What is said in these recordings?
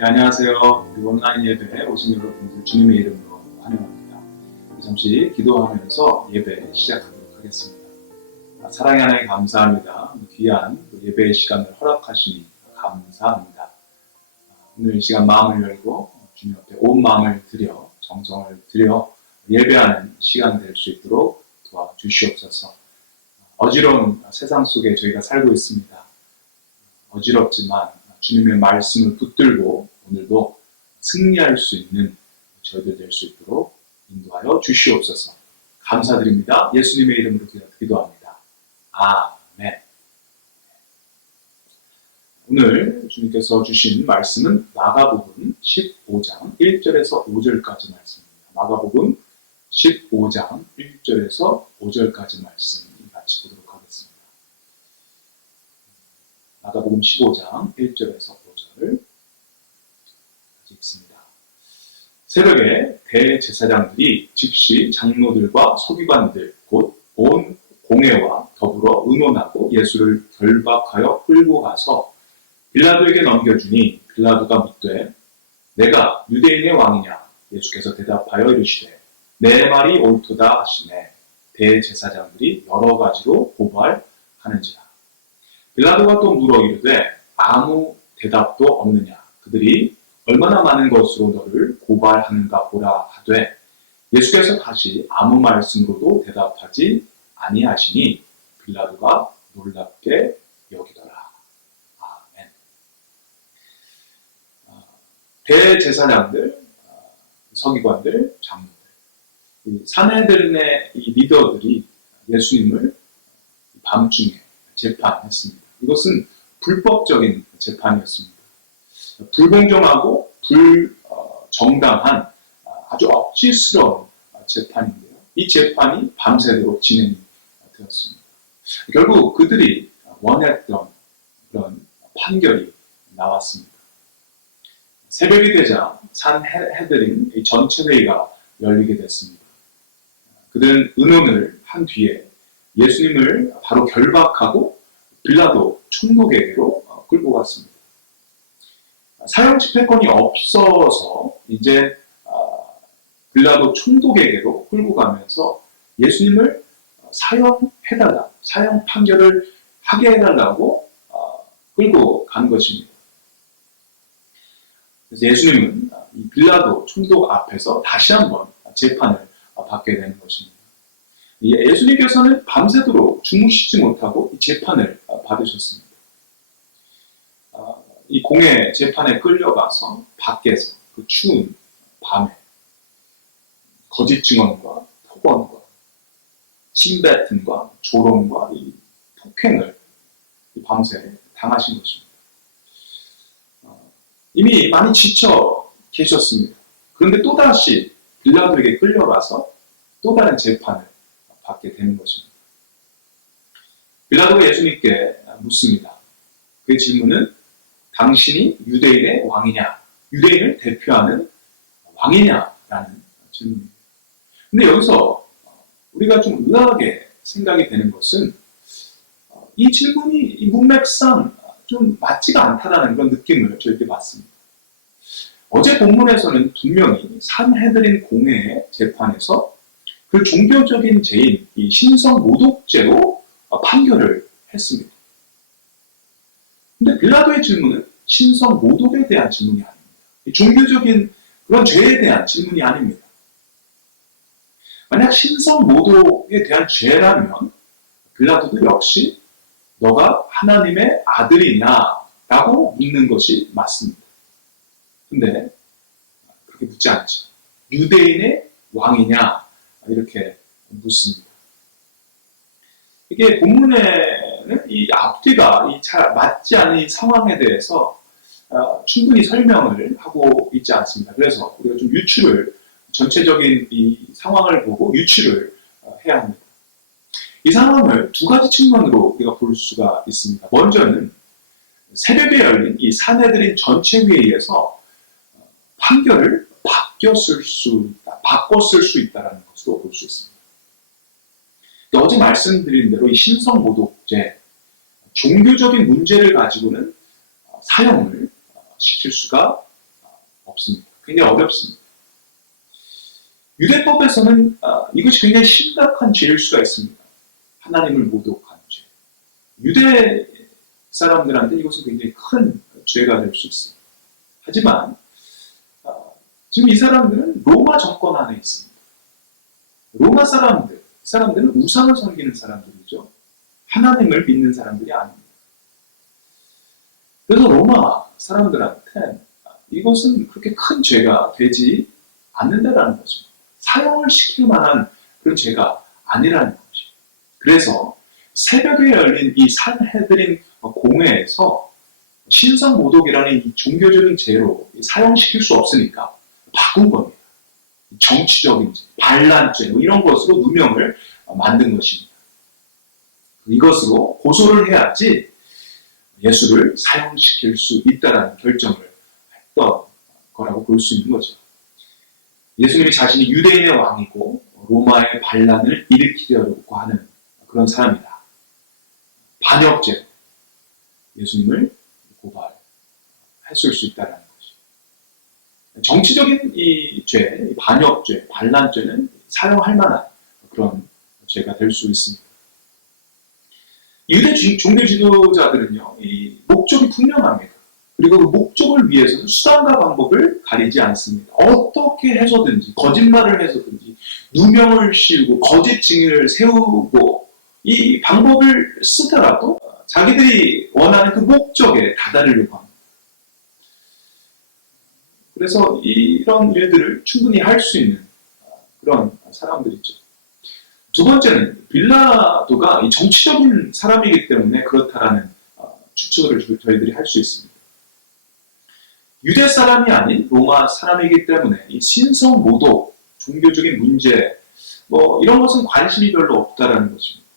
네, 안녕하세요. 우리 온라인 예배에 오신 여러분들 주님의 이름으로 환영합니다. 잠시 기도하면서 예배 시작하도록 하겠습니다. 사랑의 하나님 감사합니다. 귀한 예배의 시간을 허락하시니 감사합니다. 오늘 이 시간 마음을 열고 주님 앞에 온 마음을 들여 정성을 들여 예배하는 시간 될 수 있도록 도와주시옵소서. 어지러운 세상 속에 저희가 살고 있습니다. 어지럽지만 주님의 말씀을 붙들고 오늘도 승리할 수 있는 저희들 될 수 있도록 인도하여 주시옵소서. 감사드립니다. 예수님의 이름으로 기도합니다. 아멘. 오늘 주님께서 주신 말씀은 마가복음 15장 1절에서 5절까지 말씀입니다. 마가복음 15장 1절에서 5절까지 말씀 같이 보도록 하겠습니다. 마가복음 15장 1절에서 5절 같이 읽습니다. 새벽에 대제사장들이 즉시 장로들과 서기관들 곧 온 공회와 더불어 의논하고 예수를 결박하여 끌고 가서 빌라도에게 넘겨주니 빌라도가 묻되 내가 유대인의 왕이냐? 예수께서 대답하여 이르시되 내 말이 옳도다 하시매 대제사장들이 여러 가지로 고발하는지라. 빌라도가 또 물어 이르되 아무 대답도 없느냐? 그들이 얼마나 많은 것으로 너를 고발하는가 보라 하되 예수께서 다시 아무 말씀으로도 대답하지 아니하시니 빌라도가 놀랍게 여기더라. 아멘. 대제사장들, 서기관들, 장로들, 산헤드린의 이 리더들이 예수님을 밤중에 재판했습니다. 이것은 불법적인 재판이었습니다. 불공정하고 불정당한 아주 억지스러운 재판인데요. 이 재판이 밤새도록 진행이 되었습니다. 결국 그들이 원했던 그런 판결이 나왔습니다. 새벽이 되자 산헤드린 전체 회의가 열리게 됐습니다. 그들은 의논을 한 뒤에 예수님을 바로 결박하고 빌라도 총독에게로 끌고 갔습니다. 사형 집행권이 없어서 이제 빌라도 총독에게로 끌고 가면서 예수님을 사형해달라, 사형 판결을 하게 해달라고 끌고 간 것입니다. 그래서 예수님은 이 빌라도 총독 앞에서 다시 한번 재판을 받게 되는 것입니다. 예수님께서는 밤새도록 주무시지 못하고 이 재판을 받으셨습니다. 이 공회 재판에 끌려가서 밖에서 그 추운 밤에 거짓 증언과 폭언과 침뱉음과 조롱과 이 폭행을 밤새 당하신 것입니다. 이미 많이 지쳐 계셨습니다. 그런데 또다시 빌라도에게 끌려가서 또 다른 재판을 받게 되는 것입니다. 빌라도가 예수님께 묻습니다. 그 질문은 당신이 유대인의 왕이냐, 유대인을 대표하는 왕이냐라는 질문입니다. 근데 여기서 우리가 좀 의아하게 생각이 되는 것은 이 질문이 이 문맥상 좀 맞지가 않다라는 그런 느낌을 저에게 받습니다. 어제 본문에서는 분명히 산헤드린 공회의 재판에서 그 종교적인 죄인 이 신성 모독죄로 판결을 했습니다. 근데 빌라도의 질문은 신성 모독에 대한 질문이 아닙니다. 종교적인 그런 죄에 대한 질문이 아닙니다. 만약 신성 모독에 대한 죄라면 빌라도도 역시 너가 하나님의 아들이냐라고 묻는 것이 맞습니다. 근데 그렇게 묻지 않죠. 유대인의 왕이냐 이렇게 묻습니다. 이게 본문에는 이 앞뒤가 잘 맞지 않은 이 상황에 대해서 충분히 설명을 하고 있지 않습니다. 그래서 우리가 좀 전체적인 이 상황을 보고 유추를 해야 합니다. 이 상황을 두 가지 측면으로 우리가 볼 수가 있습니다. 먼저는 새벽에 열린 이 산헤드린 전체 회의에서 판결을 바꿨을 수 있다는 것으로 볼 수 있습니다. 어제 말씀드린 대로 이 신성 모독죄, 종교적인 문제를 가지고는 사형을 시킬 수가 없습니다. 굉장히 어렵습니다. 유대법에서는 이것이 굉장히 심각한 죄일 수가 있습니다. 하나님을 모독하는 죄. 유대 사람들한테 이것은 굉장히 큰 죄가 될 수 있어요. 하지만 지금 이 사람들은 로마 정권 안에 있습니다. 로마 사람들은 우상을 섬기는 사람들이죠. 하나님을 믿는 사람들이 아닙니다. 그래서 로마 사람들한테 이것은 그렇게 큰 죄가 되지 않는다라는 것입니다. 사형을 시킬 만한 그런 죄가 아니라는 것이죠. 그래서 새벽에 열린 이 산헤드린 공회에서 신성모독이라는 이 종교적인 죄로 사형시킬 수 없으니까 바꾼 겁니다. 정치적인 죄, 반란죄 이런 것으로 누명을 만든 것입니다. 이것으로 고소를 해야지 예수를 사형시킬 수 있다는 결정을 했던 거라고 볼 수 있는 거죠. 예수님이 자신이 유대인의 왕이고 로마의 반란을 일으키려고 하는 그런 사람이다. 반역죄 예수님을 고발했을 수 있다는 거죠. 정치적인 이 죄, 이 반역죄, 반란죄는 사용할 만한 그런 죄가 될 수 있습니다. 유대 종교 지도자들은요, 이 목적이 분명합니다. 그리고 그 목적을 위해서는 수단과 방법을 가리지 않습니다. 어떻게 해서든지, 거짓말을 해서든지, 누명을 씌우고, 거짓 증인을 세우고, 이 방법을 쓰더라도 자기들이 원하는 그 목적에 다다르려고 합니다. 그래서 이런 일들을 충분히 할 수 있는 그런 사람들이죠. 두 번째는 빌라도가 이 정치적인 사람이기 때문에 그렇다라는 추측을 저희들이 할 수 있습니다. 유대 사람이 아닌 로마 사람이기 때문에 이 신성 모독, 종교적인 문제 이런 것은 관심이 별로 없다라는 것입니다.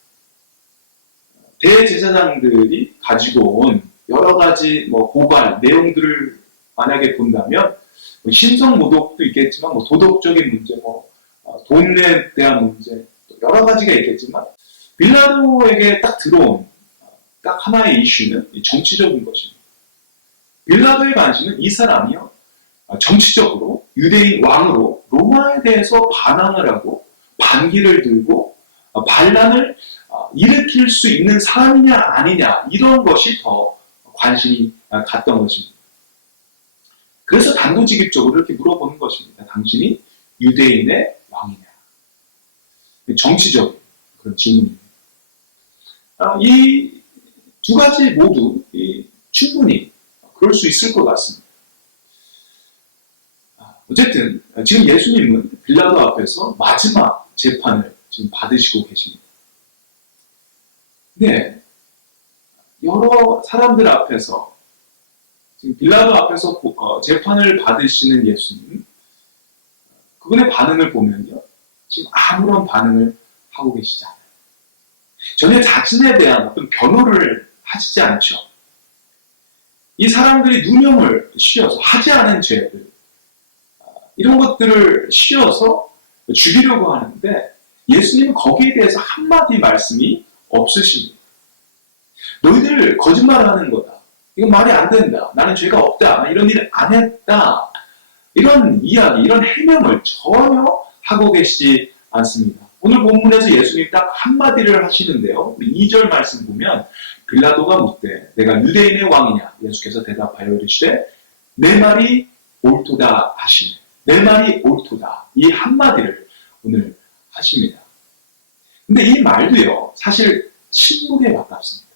대제사장들이 가지고 온 여러 가지 고발 내용들을 만약에 본다면 신성 모독도 있겠지만 도덕적인 문제, 돈에 대한 문제 여러 가지가 있겠지만 빌라도에게 딱 들어온 딱 하나의 이슈는 정치적인 것입니다. 빌라도의 관심은 이 사람이요 정치적으로 유대인 왕으로 로마에 대해서 반항을 하고 반기를 들고 반란을 일으킬 수 있는 사람이냐 아니냐 이런 것이 더 관심이 갔던 것입니다. 그래서 단도직입적으로 이렇게 물어보는 것입니다. 당신이 유대인의 왕이냐? 정치적인 그런 질문입니다. 이 두 가지 모두 충분히 그럴 수 있을 것 같습니다. 어쨌든 지금 예수님은 빌라도 앞에서 마지막 재판을 지금 받으시고 계십니다. 네, 여러 사람들 앞에서 지금 빌라도 앞에서 재판을 받으시는 예수님, 그분의 반응을 보면요, 지금 아무런 반응을 하고 계시지 않아요. 전혀 자신에 대한 어떤 변호를 하시지 않죠. 이 사람들이 누명을 씌워서 하지 않은 죄들, 이런 것들을 씌워서 죽이려고 하는데 예수님은 거기에 대해서 한마디 말씀이 없으십니다. 너희들 거짓말을 하는 거다. 이건 말이 안 된다. 나는 죄가 없다. 이런 일을 안 했다. 이런 이야기, 이런 해명을 전혀 하고 계시지 않습니다. 오늘 본문에서 예수님이 딱 한마디를 하시는데요. 우리 2절 말씀 보면 빌라도가 묻되 내가 유대인의 왕이냐? 예수께서 대답하여 이르시되 내 말이 옳도다 하시네. 내 말이 옳도다. 이 한마디를 오늘 하십니다. 근데 이 말도요. 사실 침묵에 가깝습니다.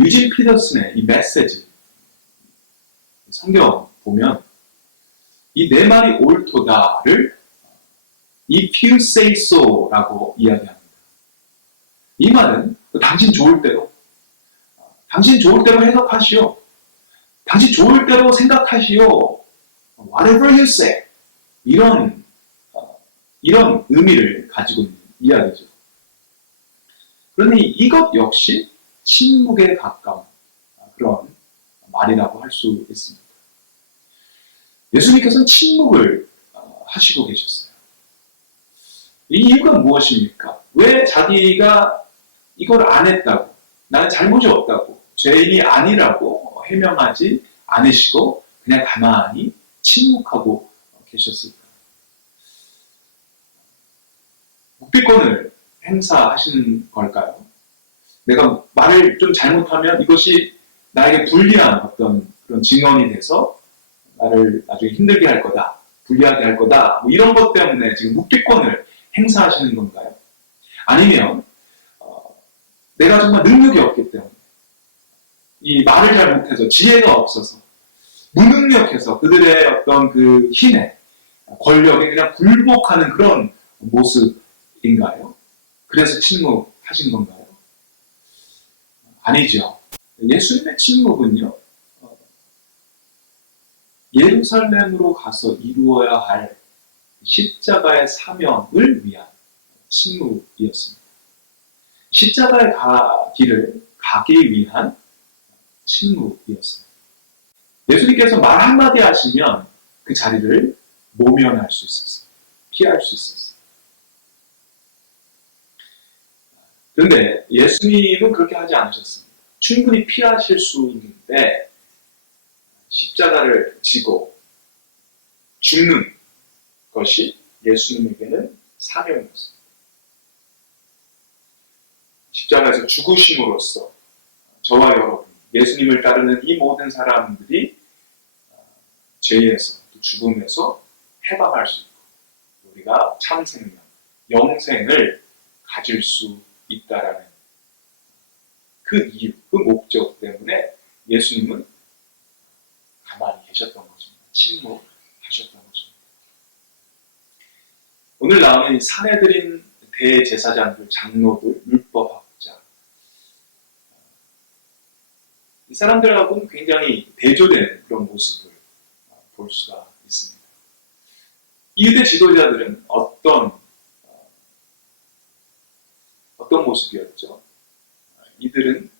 유진 피터슨의 이 메시지 성경 보면 이 내 말이 옳도다를 If you say so라고 이야기합니다. 이 말은 당신 좋을 대로 해석하시오. 당신 좋을 대로 생각하시오. Whatever you say. 이런 의미를 가지고 있는 이야기죠. 그러니 이것 역시 침묵에 가까운 그런 말이라고 할 수 있습니다. 예수님께서는 침묵을 하시고 계셨어요. 이 이유가 무엇입니까? 왜 자기가 이걸 안 했다고, 나는 잘못이 없다고, 죄인이 아니라고 해명하지 않으시고 그냥 가만히 침묵하고 계셨을까? 묵비권을 행사하시는 걸까요? 내가 말을 좀 잘못하면 이것이 나에게 불리한 어떤 그런 증언이 돼서 나를 나중에 힘들게 할 거다, 불리하게 할 거다, 뭐 이런 것 때문에 지금 묵비권을 행사하시는 건가요? 아니면 내가 정말 능력이 없기 때문에 이 말을 잘 못해서 지혜가 없어서 무능력해서 그들의 어떤 그 힘에 권력에 그냥 굴복하는 그런 모습인가요? 그래서 침묵하신 건가요? 아니죠. 예수님의 침묵은요, 예루살렘으로 가서 이루어야 할 십자가의 사명을 위한 침묵이었습니다. 십자가의 길을 가기 위한 침묵이었어요. 예수님께서 말 한마디 하시면 그 자리를 모면할 수 있었어요. 피할 수 있었어요. 그런데 예수님은 그렇게 하지 않으셨습니다. 충분히 피하실 수 있는데 십자가를 지고 죽는 것이 예수님에게는 사명이었습니다. 십자가에서 죽으심으로써 저와 여러분, 예수님을 따르는 이 모든 사람들이 죄에서, 죽음에서 해방할 수 있고 우리가 참 생명, 영생을 가질 수 있다라는 그 이유, 그 목적 때문에 예수님은 가만히 계셨던 것입니다. 침묵하셨던 것입니다. 오늘 나오는 이 사내들인 대제사장들, 장로들, 율법학자, 이 사람들하고는 굉장히 대조되는 그런 모습을 볼 수가 있습니다. 이 유대 지도자들은 어떤 모습이었죠? 이들은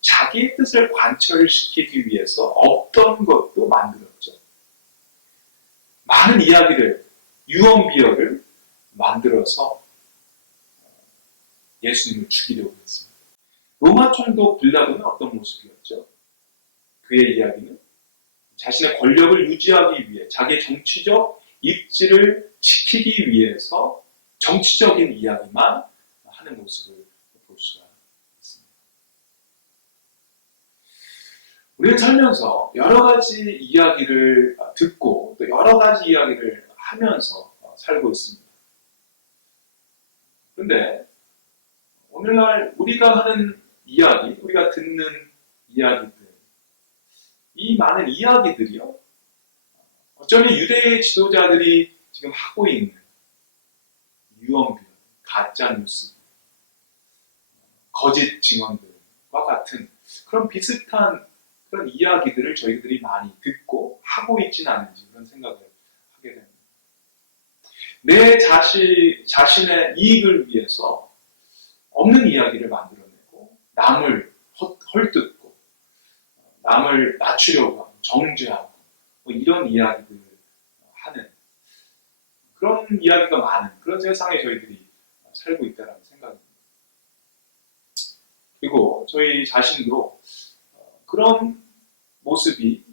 자기의 뜻을 관철시키기 위해서 없던 것도 만들었죠. 많은 이야기를, 유언비어를 만들어서 예수님을 죽이려고 했습니다. 로마 총독 빌라도는 어떤 모습이었죠? 그의 이야기는 자신의 권력을 유지하기 위해 자기의 정치적 입지를 지키기 위해서 정치적인 이야기만 하는 모습을 볼 수가 있습니다. 우리는 살면서 여러 가지 이야기를 듣고 또 여러 가지 이야기를 하면서 살고 있습니다. 그런데 오늘날 우리가 하는 이야기, 우리가 듣는 이야기들, 이 많은 이야기들이요, 어쩌면 유대 지도자들이 지금 하고 있는 유언비어, 가짜 뉴스, 거짓 증언들과 같은 그런 비슷한 그런 이야기들을 저희들이 많이 듣고 하고 있지는 않은지 그런 생각을 하게 됩니다. 내 자신의 이익을 위해서 없는 이야기를 만들어내고 남을 헐뜯고 남을 낮추려고 하고 정죄하고 뭐 이런 이야기들을 하는 그런 이야기가 많은 그런 세상에 저희들이 살고 있다는 생각입니다. 그리고 저희 자신도 그런 모습이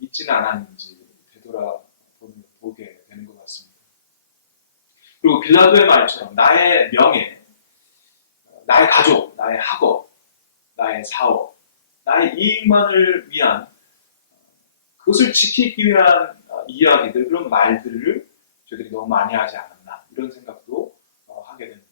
있지는 않았는지 되돌아보게 되는 것 같습니다. 그리고 빌라도의 말처럼 나의 명예, 나의 가족, 나의 학업, 나의 사업, 나의 이익만을 위한 그것을 지키기 위한 이야기들, 그런 말들을 저희들이 너무 많이 하지 않았나 이런 생각도 하게 됩니다.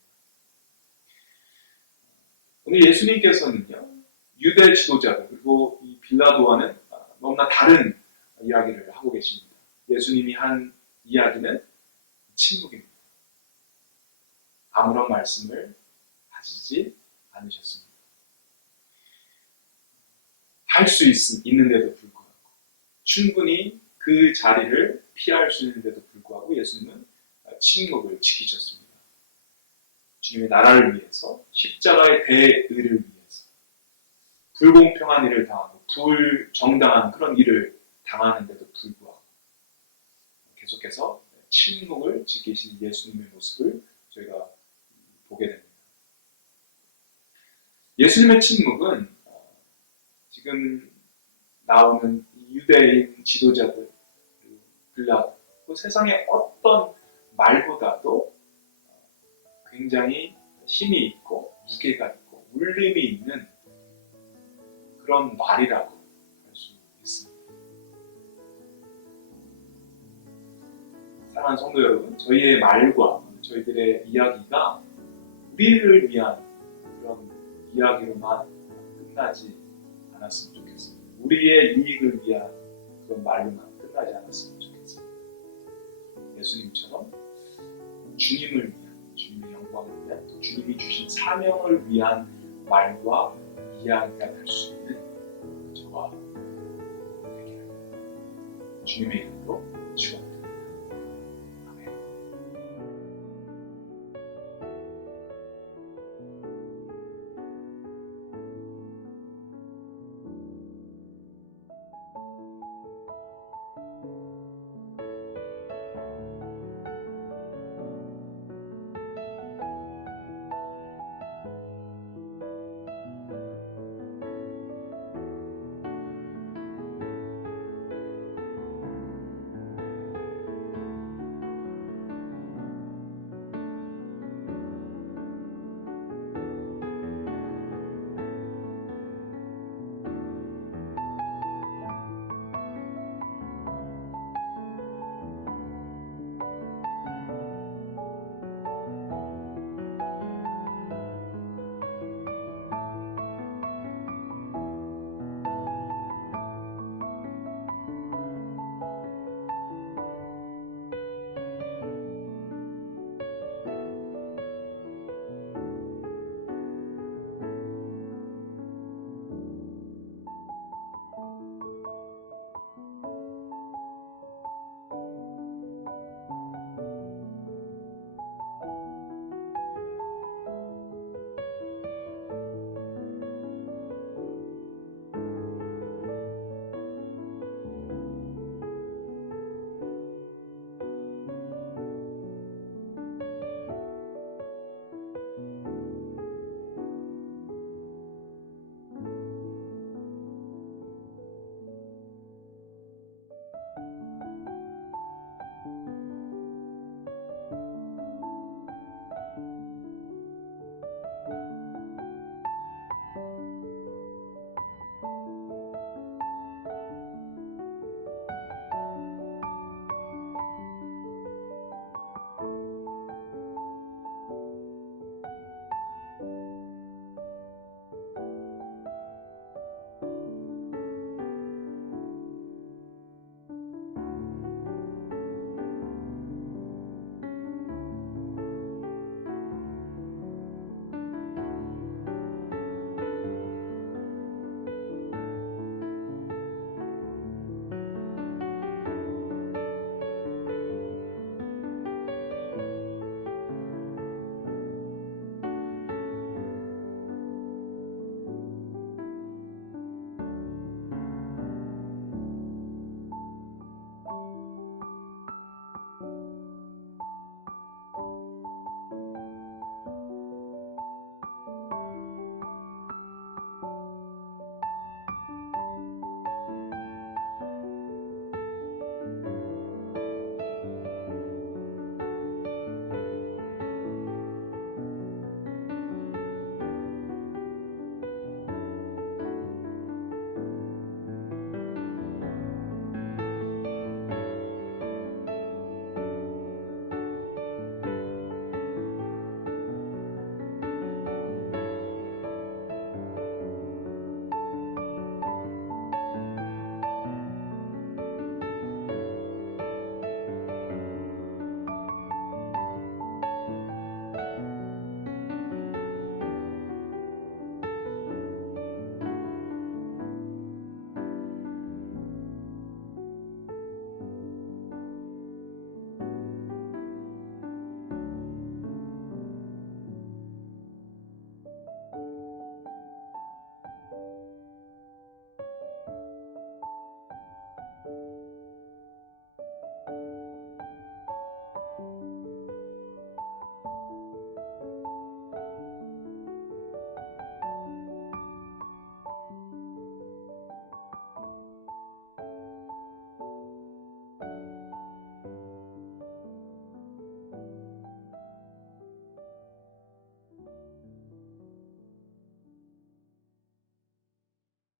오늘 예수님께서는요, 유대 지도자들 그리고 이 빌라도와는 너무나 다른 이야기를 하고 계십니다. 예수님이 한 이야기는 침묵입니다. 아무런 말씀을 하시지 않으셨습니다. 할 수 있는데도 불구하고 충분히 그 자리를 피할 수 있는데도 불구하고 예수님은 침묵을 지키셨습니다. 주님의 나라를 위해서, 십자가의 대의를 위해서 불공평한 일을 당하고 불정당한 그런 일을 당하는데도 불구하고 계속해서 침묵을 지키신 예수님의 모습을 저희가 보게 됩니다. 예수님의 침묵은 지금 나오는 유대인 지도자들, 빌라도, 그 세상의 어떤 말보다도 굉장히 힘이 있고 무게가 있고 울림이 있는 그런 말이라고 할 수 있습니다. 사랑하는 성도 여러분, 저희의 말과 저희들의 이야기가 우리를 위한 그런 이야기로만 끝나지 않았으면 좋겠습니다. 우리의 이익을 위한 그런 말로만 끝나지 않았으면 좋겠습니다. 예수님처럼 주님을 위한, 주님의 영광을 위한, 또 주님이 주신 사명을 위한 말과 이야기가 될 수 있는 저와 되기를 주님의 이름으로 축원합니다.